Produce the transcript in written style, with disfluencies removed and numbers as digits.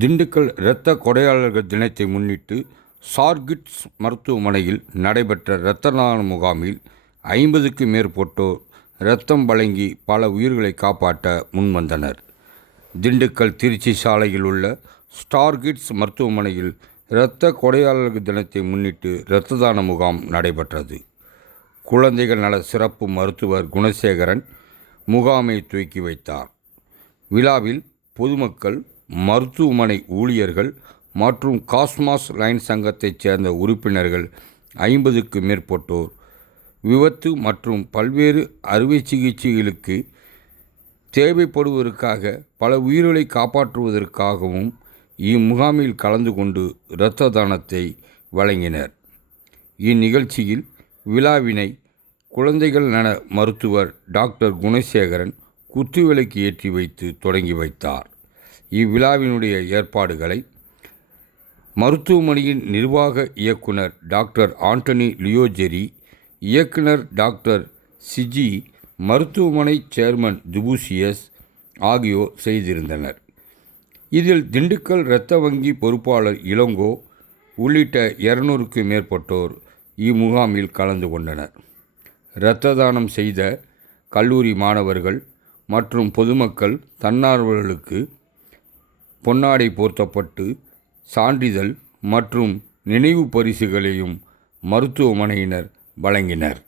திண்டுக்கல் இரத்த கொடையாளர்கள் தினத்தை முன்னிட்டு சார்கிட்ஸ் மருத்துவமனையில் நடைபெற்ற இரத்த தான முகாமில் 50க்கும் மேற்பட்டோர் இரத்தம் வழங்கி பல உயிர்களை காப்பாற்ற முன்வந்தனர். திண்டுக்கல் திருச்சி சாலையில் உள்ள சார்கிட்ஸ் மருத்துவமனையில் இரத்த கொடையாளர்கள் தினத்தை முன்னிட்டு இரத்த தான முகாம் நடைபெற்றது. குழந்தைகள் நல சிறப்பு மருத்துவர் குணசேகரன் முகாமை துவக்கி வைத்தார். விழாவில் பொதுமக்கள், மருத்துவமனை ஊழியர்கள் மற்றும் காஸ்மாஸ் லைன் சங்கத்தைச் சேர்ந்த உறுப்பினர்கள் 50க்கும் மேற்பட்டோர் விபத்து மற்றும் பல்வேறு அறுவை சிகிச்சைகளுக்கு தேவைப்படுவதற்காக பல உயிர்களை காப்பாற்றுவதற்காகவும் இம்முகாமில் கலந்து கொண்டு இரத்த தானத்தை வழங்கினர். இந்நிகழ்ச்சியில் விழாவினை குழந்தைகள் நல மருத்துவர் டாக்டர் குணசேகரன் குத்துவிளக்கு ஏற்றி வைத்து தொடங்கி வைத்தார். இவ்விழாவினுடைய ஏற்பாடுகளை மருத்துவமனையின் நிர்வாக இயக்குனர் டாக்டர் ஆண்டனி லியோஜெரி, இயக்குனர் டாக்டர் சிஜி, மருத்துவமனை சேர்மன் துபூசியஸ் ஆகியோர் செய்திருந்தனர். இதில் திண்டுக்கல் இரத்த வங்கி பொறுப்பாளர் இளங்கோ உள்ளிட்ட 200க்கும் மேற்பட்டோர் இம்முகாமில் கலந்து கொண்டனர். இரத்த தானம் செய்த கல்லூரி மாணவர்கள் மற்றும் பொதுமக்கள் தன்னார்வலர்களுக்கு பொன்னாடை போர்த்தப்பட்டு சான்றிதழ் மற்றும் நினைவு பரிசுகளையும் மருத்துவமனையினர் வழங்கினர்.